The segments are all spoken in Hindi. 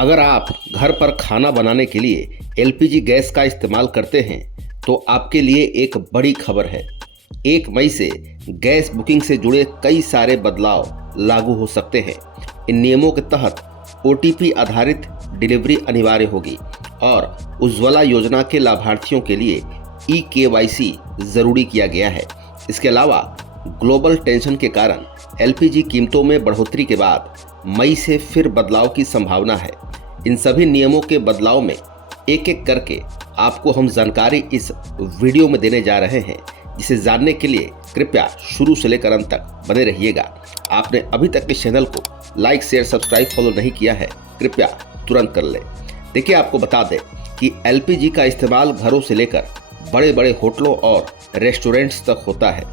अगर आप घर पर खाना बनाने के लिए एलपीजी गैस का इस्तेमाल करते हैं तो आपके लिए एक बड़ी खबर है। 1 मई से गैस बुकिंग से जुड़े कई सारे बदलाव लागू हो सकते हैं। इन नियमों के तहत ओटीपी आधारित डिलीवरी अनिवार्य होगी और उज्ज्वला योजना के लाभार्थियों के लिए ई-केवाईसी जरूरी किया गया है। इसके अलावा ग्लोबल टेंशन के कारण एलपीजी कीमतों में बढ़ोतरी के बाद मई से फिर बदलाव की संभावना है। इन सभी नियमों के बदलाव में एक एक करके आपको हम जानकारी इस वीडियो में देने जा रहे हैं, जिसे जानने के लिए कृपया शुरू से लेकर अंत तक बने रहिएगा। आपने अभी तक इस चैनल को लाइक, शेयर, सब्सक्राइब, फॉलो नहीं किया है, कृपया तुरंत कर लें। देखिए, आपको बता दें कि एलपीजी का इस्तेमाल घरों से लेकर बड़े बड़े होटलों और रेस्टोरेंट्स तक होता है।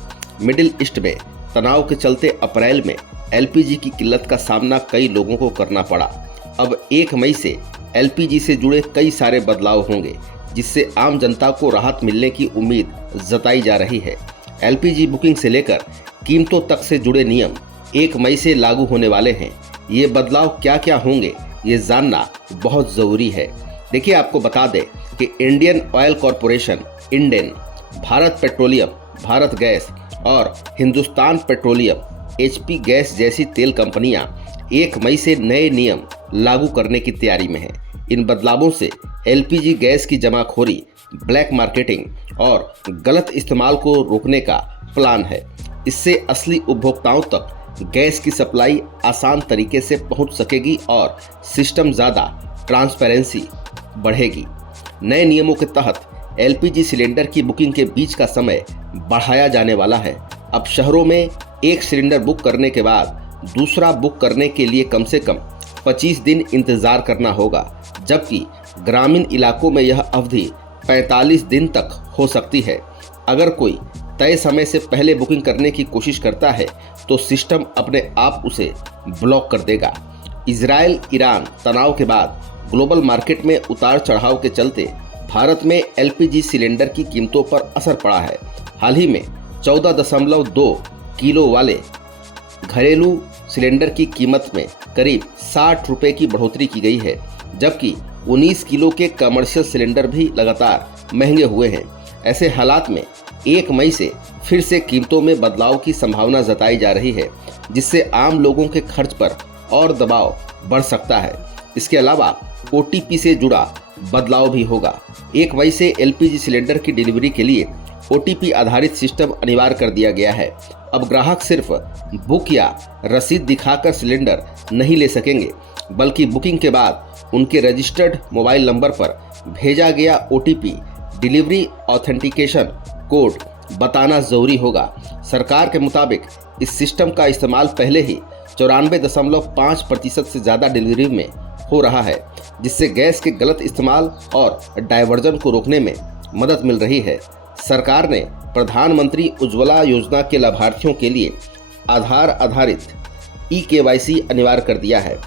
मिडिल ईस्ट में तनाव के चलते अप्रैल में एलपीजी की किल्लत का सामना कई लोगों को करना पड़ा। अब 1 मई से एलपीजी से जुड़े कई सारे बदलाव होंगे, जिससे आम जनता को राहत मिलने की उम्मीद जताई जा रही है। एलपीजी बुकिंग से लेकर कीमतों तक से जुड़े नियम 1 मई से लागू होने वाले हैं। ये बदलाव क्या क्या होंगे, ये जानना बहुत ज़रूरी है। देखिए, आपको बता दें कि Indian oil corporation Indane, Bharat petroleum, Bharat gas और हिंदुस्तान पेट्रोलियम एचपी गैस जैसी तेल कंपनियां 1 मई से नए नियम लागू करने की तैयारी में हैं। इन बदलावों से एलपीजी गैस की जमाखोरी, ब्लैक मार्केटिंग और गलत इस्तेमाल को रोकने का प्लान है। इससे असली उपभोक्ताओं तक गैस की सप्लाई आसान तरीके से पहुंच सकेगी और सिस्टम ज़्यादा ट्रांसपेरेंसी बढ़ेगी। नए नियमों के तहत एलपीजी सिलेंडर की बुकिंग के बीच का समय बढ़ाया जाने वाला है। अब शहरों में एक सिलेंडर बुक करने के बाद दूसरा बुक करने के लिए कम से कम 25 दिन इंतजार करना होगा, जबकि ग्रामीण इलाकों में यह अवधि 45 दिन तक हो सकती है। अगर कोई तय समय से पहले बुकिंग करने की कोशिश करता है तो सिस्टम अपने आप उसे ब्लॉक कर देगा। इजराइल ईरान तनाव के बाद ग्लोबल मार्केट में उतार चढ़ाव के चलते भारत में एलपीजी सिलेंडर की कीमतों पर असर पड़ा है। हाल ही में 14.2 किलो वाले घरेलू सिलेंडर की कीमत में करीब 60 रुपये की बढ़ोतरी की गई है, जबकि 19 किलो के कमर्शियल सिलेंडर भी लगातार महंगे हुए हैं। ऐसे हालात में 1 मई से फिर से कीमतों में बदलाव की संभावना जताई जा रही है, जिससे आम लोगों के खर्च पर और दबाव बढ़ सकता है। इसके अलावा ओटीपी से जुड़ा बदलाव भी होगा। 1 मई से एलपीजी सिलेंडर की डिलीवरी के लिए ओटीपी आधारित सिस्टम अनिवार्य कर दिया गया है। अब ग्राहक सिर्फ बुक या रसीद दिखाकर सिलेंडर नहीं ले सकेंगे, बल्कि बुकिंग के बाद उनके रजिस्टर्ड मोबाइल नंबर पर भेजा गया ओटीपी डिलीवरी ऑथेंटिकेशन कोड बताना जरूरी होगा। सरकार के मुताबिक इस सिस्टम का इस्तेमाल पहले ही 94.5% से ज़्यादा डिलीवरी में हो रहा है, जिससे गैस के गलत इस्तेमाल और डायवर्जन को रोकने में मदद मिल रही है। सरकार ने प्रधानमंत्री उज्ज्वला योजना के लाभार्थियों के लिए आधार आधारित ई-केवाईसी अनिवार्य कर दिया है।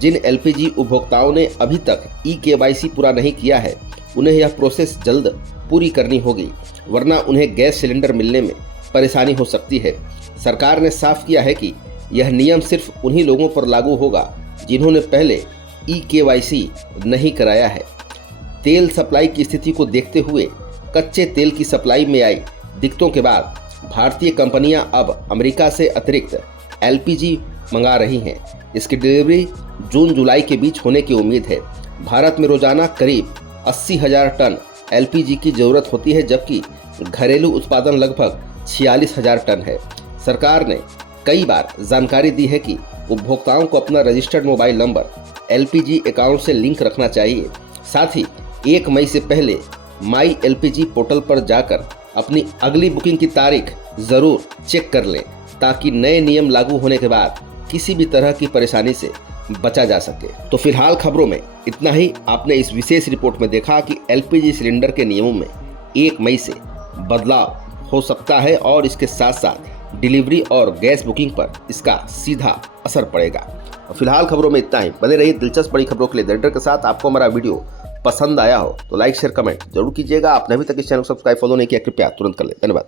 जिन एलपीजी उपभोक्ताओं ने अभी तक ई-केवाईसी पूरा नहीं किया है, उन्हें यह प्रोसेस जल्द पूरी करनी होगी, वरना उन्हें गैस सिलेंडर मिलने में परेशानी हो सकती है। सरकार ने साफ किया है कि यह नियम सिर्फ उन्हीं लोगों पर लागू होगा जिन्होंने पहले ई-केवाईसी नहीं कराया है। तेल सप्लाई की स्थिति को देखते हुए कच्चे तेल की सप्लाई में आई दिक्कतों के बाद भारतीय कंपनियां अब अमेरिका से अतिरिक्त एलपीजी मंगा रही हैं। इसकी डिलीवरी जून-जुलाई के बीच होने की उम्मीद है। भारत में रोजाना करीब 80,000 टन एलपीजी की ज़रूरत होती है, जबकि घरेलू उत्पादन लगभग 46,000 टन है। सरकार ने कई बार जानकारी दी है कि उपभोक्ताओं को अपना registered mobile number LPG account से लिंक रखना चाहिए। साथ ही 1 मई से पहले माई एलपीजी पोर्टल पर जाकर अपनी अगली बुकिंग की तारीख ज़रूर चेक कर लें, ताकि नए नियम लागू होने के बाद किसी भी तरह की परेशानी से बचा जा सके। तो फिलहाल खबरों में इतना ही। आपने इस विशेष रिपोर्ट में देखा कि एलपीजी सिलेंडर के नियमों में 1 मई से बदलाव हो सकता है और इसके साथ साथ डिलीवरी और गैस बुकिंग पर इसका सीधा असर पड़ेगा। फिलहाल खबरों में इतना ही। बने रहिए दिलचस्प बड़ी खबरों के लिए दर्डर के साथ। आपको हमारा वीडियो पसंद आया हो तो लाइक, शेयर, कमेंट जरूर कीजिएगा। आपने अभी तक इस चैनल को सब्सक्राइब फॉलो नहीं किया, कृपया तुरंत कर ले। धन्यवाद।